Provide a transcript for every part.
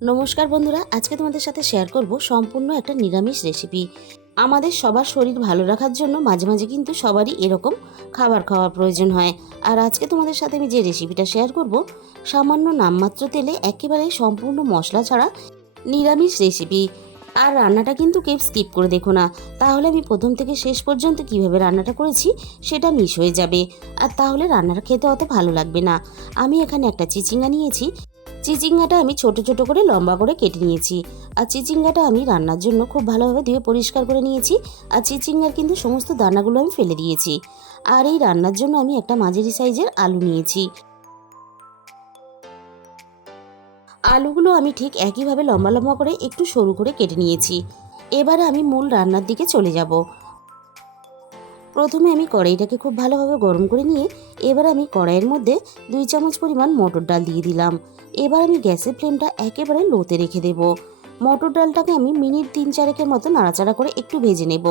নমস্কার বন্ধুরা, আজকে তোমাদের সাথে শেয়ার করব সম্পূর্ণ একটা নিরামিষ রেসিপি আমাদের সবার শরীর ভালো রাখার জন্য মাঝে মাঝে কিন্তু সবারই এরকম খাবার খাওয়ার প্রয়োজন হয়। আর আজকে তোমাদের সাথে আমি যে রেসিপিটা শেয়ার করব, সামান্য নামমাত্র তেলে একেবারে সম্পূর্ণ মশলা ছাড়া নিরামিষ রেসিপি আর রান্নাটা কিন্তু কেউ স্কিপ করে দেখো না। তাহলে আমি প্রথম থেকে শেষ পর্যন্ত কীভাবে রান্নাটা করেছি, সেটা মিস হয়ে যাবে। আর তাহলে রান্নাটা খেতে অত ভালো লাগবে না। আমি এখানে একটা চিচিঙ্গা নিয়েছি চিচিঙ্গাটা আমি ছোট ছোট করে লম্বা করে কেটে নিয়েছি। আর চিচিঙ্গাটা আমি রান্নার জন্য খুব ভালোভাবে ধুয়ে পরিষ্কার করে নিয়েছি। আর চিচিঙ্গার কিন্তু সমস্ত দানাগুলো আমি ফেলে দিয়েছি। আর এই রান্নার জন্য আমি একটা মাঝারি সাইজের আলু নিয়েছি। আলুগুলো আমি ঠিক একইভাবে লম্বা লম্বা করে একটু সরু করে কেটে নিয়েছি। এবারে আমি মূল রান্নার দিকে চলে যাব। প্রথমে আমি কড়াইটাকে খুব ভালোভাবে গরম করে নিয়ে এবার আমি কড়াইয়ের মধ্যে দুই চামচ পরিমাণ মটর ডাল দিয়ে দিলাম। এবার আমি গ্যাসের ফ্লেমটা একেবারে লোতে রেখে দেব। মটর ডালটাকে আমি মিনিট তিন চারেকের মতো নাড়াচাড়া করে একটু ভেজে নেব।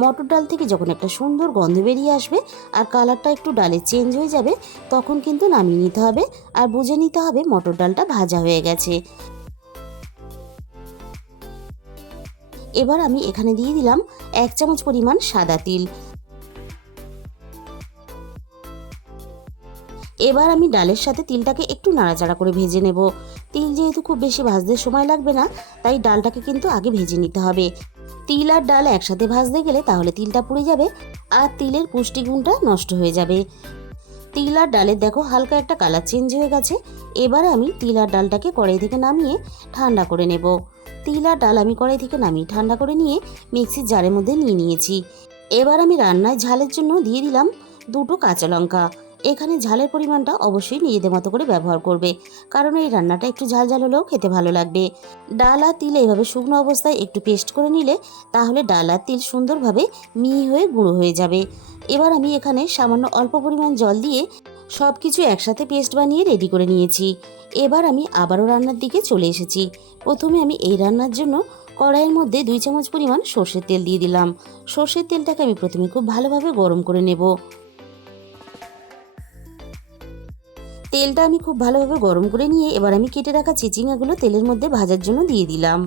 মটর ডাল থেকে যখন একটা সুন্দর গন্ধ বেরিয়ে আসবে আর কালারটা একটু ডালের চেঞ্জ হয়ে যাবে, তখন কিন্তু নামিয়ে নিতে হবে আর বুঝে নিতে হবে মটর ডালটা ভাজা হয়ে গেছে। এবার আমি এখানে দিয়ে দিলাম এক চামচ পরিমাণ সাদা তিল। এবার আমি ডালের সাথে তিলটাকে একটু নাড়াচাড়া করে ভেজে নেব। তিল যেহেতু খুব বেশি ভাজতে সময় লাগবে না, তাই ডালটাকে কিন্তু আগে ভেজে নিতে হবে। তিল আর ডাল একসাথে ভাজতে গেলে তাহলে তিলটা পুড়ে যাবে আর তিলের পুষ্টিগুণটা নষ্ট হয়ে যাবে। তিল আর ডালের দেখো হালকা একটা কালার চেঞ্জ হয়ে গেছে, এবার আমি তিল আর ডালটাকে কড়াই থেকে নামিয়ে ঠান্ডা করে নেব। তিল আর ডাল আমি কড়াই থেকে নামিয়ে ঠান্ডা করে নিয়ে মিক্সির জারের মধ্যে নিয়ে নিয়েছি। এবার আমি রান্নায় ঝালের জন্য দিয়ে দিলাম দুটো কাঁচা লঙ্কা। এখানে ঝালের পরিমাণটা অবশ্যই নিজেদের মতো করে ব্যবহার করবে। কারণ এই রান্নাটা একটু ঝাল ঝাল হলেও খেতে ভালো লাগবে। ডাল আর তিল এইভাবে শুকনো অবস্থায় একটু পেস্ট করে নিলে তাহলে ডাল আর তিল সুন্দরভাবে মিহি হয়ে গুঁড়ো হয়ে যাবে। এবার আমি এখানে সামান্য অল্প পরিমাণ জল দিয়ে সব কিছু একসাথে পেস্ট বানিয়ে রেডি করে নিয়েছি। এবার আমি আবারও রান্নার দিকে চলে এসেছি। প্রথমে আমি এই রান্নার জন্য কড়াইয়ের মধ্যে দুই চামচ পরিমাণ সর্ষের তেল দিয়ে দিলাম। সর্ষের তেলটাকে আমি প্রথমে খুব ভালোভাবে গরম করে নেব। তেলটা আমি খুব ভালোভাবে গরম করে নিয়ে এবার আমি কেটে রাখা চিচিঙ্গাগুলো তেলের মধ্যে ভাজার জন্য দিয়ে দিলাম।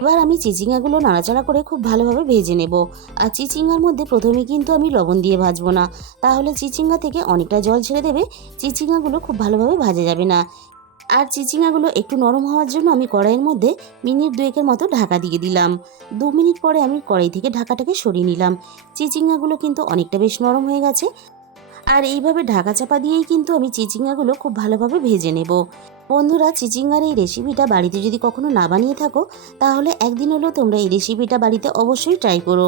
এবার আমি চিচিঙ্গাগুলো নাড়াচাড়া করে খুব ভালোভাবে ভেজে নেব। আর চিচিঙ্গার মধ্যে প্রথমে কিন্তু আমি লবণ দিয়ে ভাজবো না। তাহলে চিচিঙ্গা থেকে অনেকটা জল ছেড়ে দেবে, চিচিঙ্গাগুলো খুব ভালোভাবে ভাজা যাবে না। আর চিচিঙ্গাগুলো একটু নরম হওয়ার জন্য আমি কড়াইয়ের মধ্যে মিনিট দুয়েকের মতো ঢাকা দিয়ে দিলাম। দু মিনিট পরে আমি কড়াই থেকে ঢাকাটাকে সরিয়ে নিলাম। চিচিঙ্গাগুলো কিন্তু অনেকটা বেশ নরম হয়ে গেছে। আর এইভাবে ঢাকা চাপা দিয়েই কিন্তু আমি চিচিঙ্গাগুলো খুব ভালোভাবে ভেজে নেব। বন্ধুরা, চিচিঙ্গার এই রেসিপিটা বাড়িতে যদি কখনো না বানিয়ে থাকো, তাহলে একদিন হলেও তোমরা এই রেসিপিটা বাড়িতে অবশ্যই ট্রাই করো।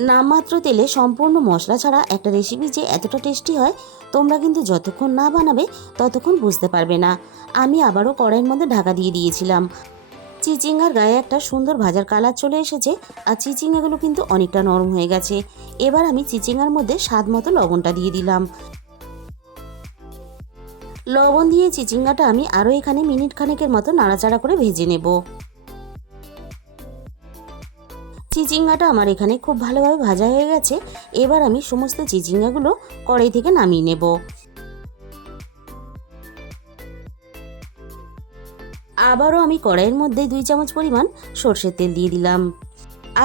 নামমাত্র তেলে সম্পূর্ণ মশলা ছাড়া একটা রেসিপি যে এতটা টেস্টি হয়, তোমরা কিন্তু যতক্ষণ না বানাবে, ততক্ষণ বুঝতে পারবে না। আমি আবারও কড়াইয়ের মধ্যে ঢাকা দিয়ে দিয়েছিলাম। চিচিঙ্গার গায়ে একটা সুন্দর ভাজার কালার চলে এসেছে, আর চিচিঙ্গাগুলো কিন্তু অনেকটা নরম হয়ে গেছে। এবার আমি চিচিঙ্গার মধ্যে স্বাদ মতো লবণটা দিয়ে দিলাম। লবণ দিয়ে চিচিঙ্গাটা আমি আরও এখানে মিনিট খানেকের মতো নাড়াচাড়া করে ভেজে নেব। চিচিঙ্গাটা আমার এখানে খুব ভালোভাবে ভাজা হয়ে গেছে। এবার আমি সমস্ত চিচিঙ্গাগুলো কড়াই থেকে নামিয়ে নেব। আবারও আমি কড়াইয়ের মধ্যে দুই চামচ পরিমাণ সর্ষের তেল দিয়ে দিলাম।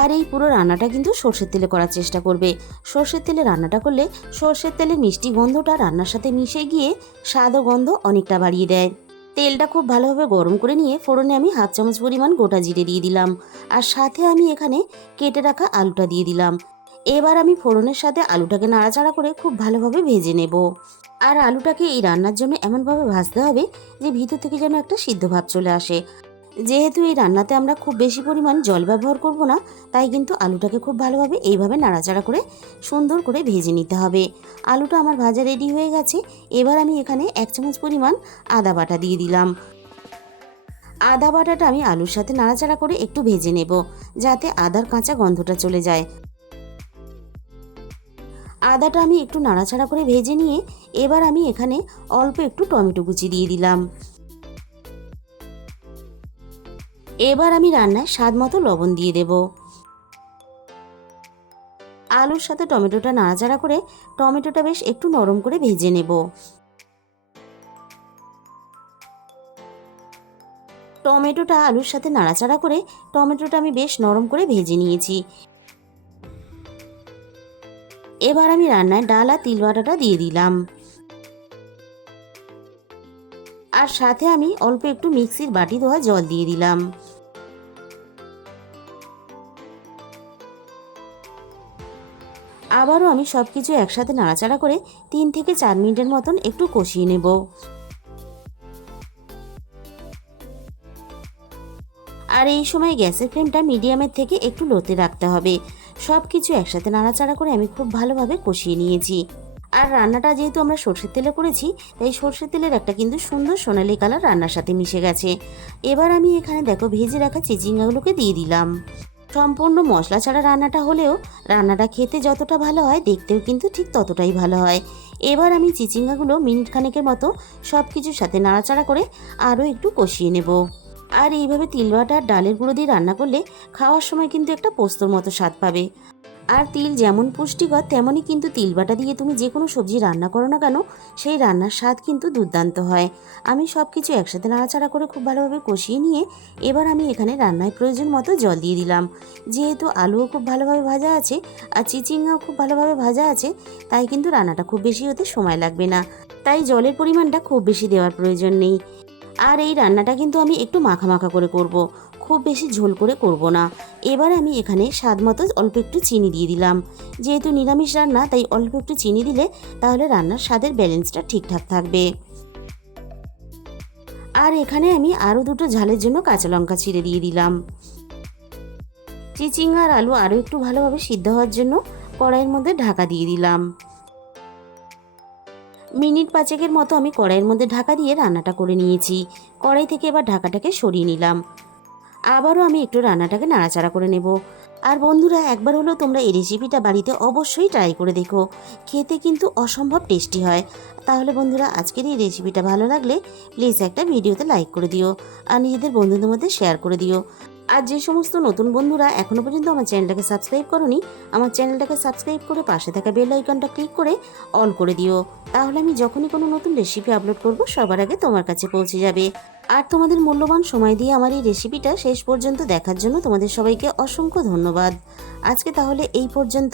আর এই পুরো রান্নাটা কিন্তু সর্ষের তেলে করার চেষ্টা করবে। সর্ষের তেলে রান্নাটা করলে সর্ষের তেলের মিষ্টি গন্ধটা রান্নার সাথে মিশে গিয়ে স্বাদ ও গন্ধ অনেকটা বাড়িয়ে দেয়। তেলটা খুব ভালোভাবে গরম করে নিয়ে ফোড়নে আমি হাফ চামচ পরিমাণ গোটা জিরে দিয়ে দিলাম। আর সাথে আমি এখানে কেটে রাখা আলুটা দিয়ে দিলাম। এবার আমি ফোড়নের সাথে আলুটাকে নাড়াচাড়া করে খুব ভালোভাবে ভেজে নেব। আর আলুটাকে এই রান্নার জন্য এমনভাবে ভাজতে হবে যে ভিতর থেকে যেন একটা সিদ্ধ ভাব চলে আসে। যেহেতু এই রান্নাতে আমরা খুব বেশি পরিমাণ জল ব্যবহার করব না, তাই কিন্তু আলুটাকে খুব ভালোভাবে এইভাবে নাড়াচাড়া করে সুন্দর করে ভেজে নিতে হবে। আলুটা আমার ভাজা রেডি হয়ে গেছে, এবার আমি এখানে এক চামচ পরিমাণ আদা বাটা দিয়ে দিলাম। আদা বাটাটা আমি আলুর সাথে নাড়াচাড়া করে একটু ভেজে নেব, যাতে আদার কাঁচা গন্ধটা চলে যায়। আদাটা আমি একটু নাড়াচাড়া করে ভেজে নিয়ে এবার আমি এখানে অল্প একটু টমেটো কুচি দিয়ে দিলাম। এবার আমি রান্নায় স্বাদ মতো লবণ দিয়ে দেব। আলুর সাথে টমেটোটা নাড়াচাড়া করে টমেটোটা বেশ একটু নরম করে ভেজে নেব। টমেটোটা আলুর সাথে নাড়াচাড়া করে টমেটোটা আমি বেশ নরম করে ভেজে নিয়েছি। এবার আমি রান্নায় ডাল আর তিল বাটাটা দিয়ে দিলাম। আর সাথে আমি অল্প একটু মিক্সির বাটি ধোয়া জল দিয়ে দিলাম। আবারও আমি সব কিছু একসাথে নাড়াচাড়া করে তিন থেকে চার মিনিটের মতন একটু কষিয়ে নেব। আর এই সময় গ্যাসের ফ্লেমটা মিডিয়ামের থেকে একটু লোতে রাখতে হবে। সব কিছু একসাথে নাড়াচাড়া করে আমি খুব ভালোভাবে কষিয়ে নিয়েছি। আর রান্নাটা যেহেতু আমরা সর্ষের তেলে করেছি, তাই সর্ষের তেলের একটা কিন্তু সুন্দর সোনালি কালার রান্নার সাথে মিশে গেছে। এবার আমি এখানে দেখো ভেজে রাখা চিচিঙ্গাগুলোকে দিয়ে দিলাম। সম্পূর্ণ মশলা ছাড়া রান্নাটা হলেও রান্নাটা খেতে যতটা ভালো হয়, দেখতেও কিন্তু ঠিক ততটাই ভালো হয়। এবার আমি চিচিঙ্গাগুলো মিনিট খানেকের মতো সব কিছুর সাথে নাড়াচাড়া করে আরও একটু কষিয়ে নেব। আর এইভাবে তিল বাটা আর ডালের গুঁড়ো দিয়ে রান্না করলে খাওয়ার সময় কিন্তু একটা পোস্তর মতো স্বাদ পাবে। আর তিল যেমন পুষ্টিকর, তেমনই কিন্তু তিল বাটা দিয়ে তুমি যে কোনো সবজি রান্না করো না কেন, সেই রান্নার স্বাদ কিন্তু দুর্দান্ত হয়। আমি সব কিছু একসাথে নাড়াচাড়া করে খুব ভালোভাবে কষিয়ে নিয়ে এবার আমি এখানে রান্নায় প্রয়োজন মতো জল দিয়ে দিলাম। যেহেতু আলুও খুব ভালোভাবে ভাজা আছে আর চিচিঙ্গাও খুব ভালোভাবে ভাজা আছে, তাই কিন্তু রান্নাটা খুব বেশি হতে সময় লাগবে না। তাই জলের পরিমাণটা খুব বেশি দেওয়ার প্রয়োজন নেই। আর এই রান্নাটা কিন্তু আমি একটু মাখা মাখা করে করব। খুব বেশি ঝোল করে করব না। এবার আমি এখানে স্বাদ মতো অল্প একটু চিনি দিয়ে দিলাম। যেহেতু নিরামিষ রান্না, তাই অল্প একটু চিনি দিলে তাহলে রান্নার স্বাদের ব্যালেন্সটা ঠিকঠাক থাকবে। আর এখানে আমি আরও দুটো ঝালের জন্য কাঁচা লঙ্কা ছিঁড়ে দিয়ে দিলাম। চিচিঙ্গা আর আলু আরও একটু ভালোভাবে সিদ্ধ হওয়ার জন্য কড়াইয়ের মধ্যে ঢাকা দিয়ে দিলাম। মিনিট পাঁচেকের মতো আমি কড়াইয়ের মধ্যে ঢাকা দিয়ে রান্নাটা করে নিয়েছি। কড়াই থেকে এবার ঢাকাটাকে সরিয়ে নিলাম। আবারও আমি একটু রান্নাটাকে নাড়াচাড়া করে নেব। আর বন্ধুরা, একবার হলেও তোমরা এই রেসিপিটা বাড়িতে অবশ্যই ট্রাই করে দেখো। খেতে কিন্তু অসম্ভব টেস্টি হয়। তাহলে বন্ধুরা, আজকের এই রেসিপিটা ভালো লাগলে প্লিজ একটা ভিডিওতে লাইক করে দিও। আর নিজেদের বন্ধুদের মধ্যে শেয়ার করে দিও। আর যে সমস্ত নতুন বন্ধুরা এখনও পর্যন্ত আমার চ্যানেলটাকে সাবস্ক্রাইব করনি, আমার চ্যানেলটাকে সাবস্ক্রাইব করে পাশে থাকা বেল আইকনটা ক্লিক করে অন করে দিও। তাহলে আমি যখনই কোনো নতুন রেসিপি আপলোড করব, সবার আগে তোমার কাছে পৌঁছে যাবে। আর তোমাদের মূল্যবান সময় দিয়ে আমার এই রেসিপিটা শেষ পর্যন্ত দেখার জন্য তোমাদের সবাইকে অসংখ্য ধন্যবাদ। আজকে তাহলে এই পর্যন্ত।